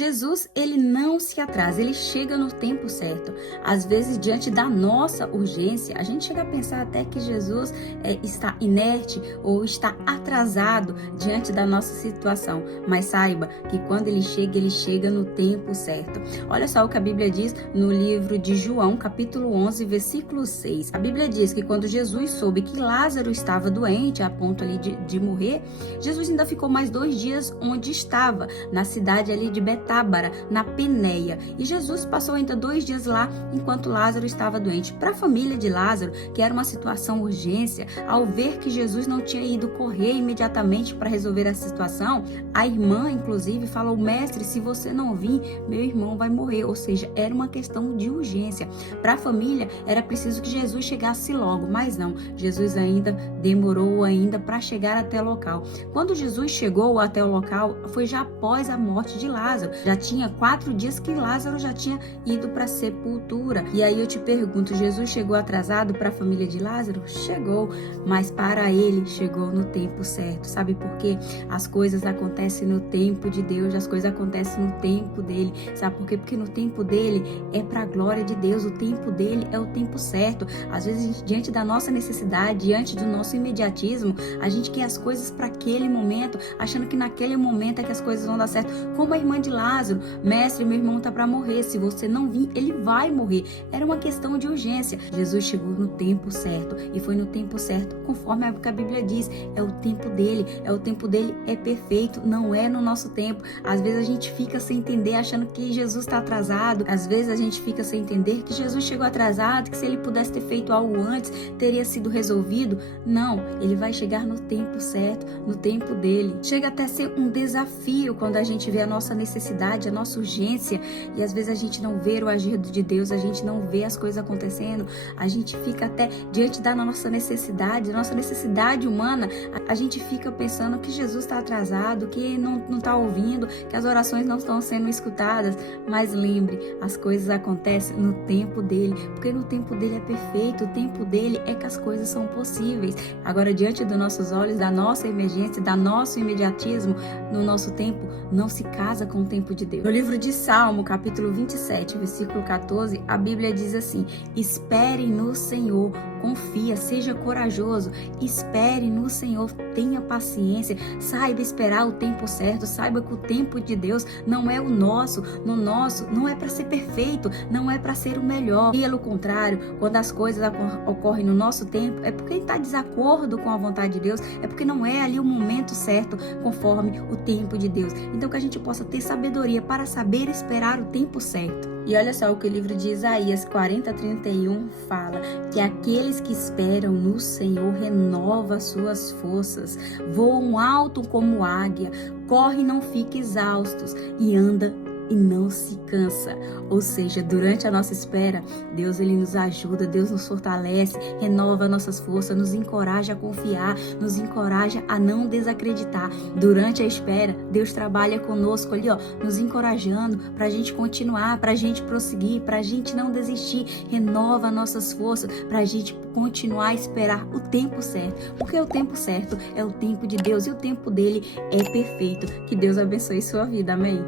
Jesus, ele não se atrasa, ele chega no tempo certo. Às vezes, diante da nossa urgência, a gente chega a pensar até que Jesus está inerte ou está atrasado diante da nossa situação. Mas saiba que quando ele chega no tempo certo. Olha só o que a Bíblia diz no livro de João, capítulo 11, versículo 6. A Bíblia diz que quando Jesus soube que Lázaro estava doente, a ponto ali de morrer, Jesus ainda ficou mais 2 dias onde estava, na cidade ali de Betábara, na Peneia. E Jesus passou ainda 2 dias lá, enquanto Lázaro estava doente. Para a família de Lázaro, que era uma situação urgência, ao ver que Jesus não tinha ido correr imediatamente para resolver a situação, a irmã, inclusive, falou: mestre, se você não vir, meu irmão vai morrer. Ou seja, era uma questão de urgência. Para a família, era preciso que Jesus chegasse logo, mas não. Jesus ainda demorou para chegar até o local. Quando Jesus chegou até o local, foi já após a morte de Lázaro. Já tinha 4 dias que Lázaro já tinha ido para a sepultura. E aí eu te pergunto, Jesus chegou atrasado para a família de Lázaro? Chegou, mas para ele chegou no tempo certo. Sabe por quê? As coisas acontecem no tempo de Deus, as coisas acontecem no tempo dele. Sabe por quê? Porque no tempo dele é para a glória de Deus, o tempo dele é o tempo certo. Às vezes, diante da nossa necessidade, diante do nosso imediatismo, a gente quer as coisas para aquele momento, achando que naquele momento é que as coisas vão dar certo. Como a irmã de Lázaro: mestre, meu irmão está para morrer, se você não vir, ele vai morrer. Era uma questão de urgência. Jesus chegou no tempo certo, e foi no tempo certo, conforme a Bíblia diz, é o tempo dele, é perfeito, não é no nosso tempo. Às vezes a gente fica sem entender, achando que Jesus está atrasado, às vezes a gente fica sem entender que Jesus chegou atrasado, que se ele pudesse ter feito algo antes, teria sido resolvido. Não, ele vai chegar no tempo certo, no tempo dele. Chega até a ser um desafio quando a gente vê a nossa necessidade, a nossa urgência, e às vezes a gente não vê o agir de Deus, a gente não vê as coisas acontecendo, a gente fica até diante da nossa necessidade humana, a gente fica pensando que Jesus está atrasado, que não está ouvindo, que as orações não estão sendo escutadas. Mas lembre, as coisas acontecem no tempo dele, porque no tempo dele é perfeito, o tempo dele é que as coisas são possíveis. Agora, diante dos nossos olhos, da nossa emergência, da nosso imediatismo, no nosso tempo, não se casa com o tempo de Deus. No livro de Salmo, capítulo 27, versículo 14, a Bíblia diz assim: espere no Senhor, confia, seja corajoso, espere no Senhor, tenha paciência, saiba esperar o tempo certo, saiba que o tempo de Deus não é o nosso, no nosso não é para ser perfeito, não é para ser o melhor. Pelo contrário, quando as coisas ocorrem no nosso tempo, é porque está desacordo com a vontade de Deus, é porque não é ali o momento certo, conforme o tempo de Deus. Então que a gente possa ter sabedoria para saber esperar o tempo certo. E olha só o que o livro de Isaías 40:31 fala: que aqueles que esperam no Senhor renovam suas forças, voam alto como águia, correm e não ficam exaustos, e anda e não se cansa. Ou seja, durante a nossa espera, Deus ele nos ajuda, Deus nos fortalece, renova nossas forças, nos encoraja a confiar, nos encoraja a não desacreditar. Durante a espera, Deus trabalha conosco ali, nos encorajando para a gente continuar, para a gente prosseguir, para a gente não desistir. Renova nossas forças para a gente continuar a esperar o tempo certo, porque o tempo certo é o tempo de Deus e o tempo dele é perfeito. Que Deus abençoe sua vida, amém?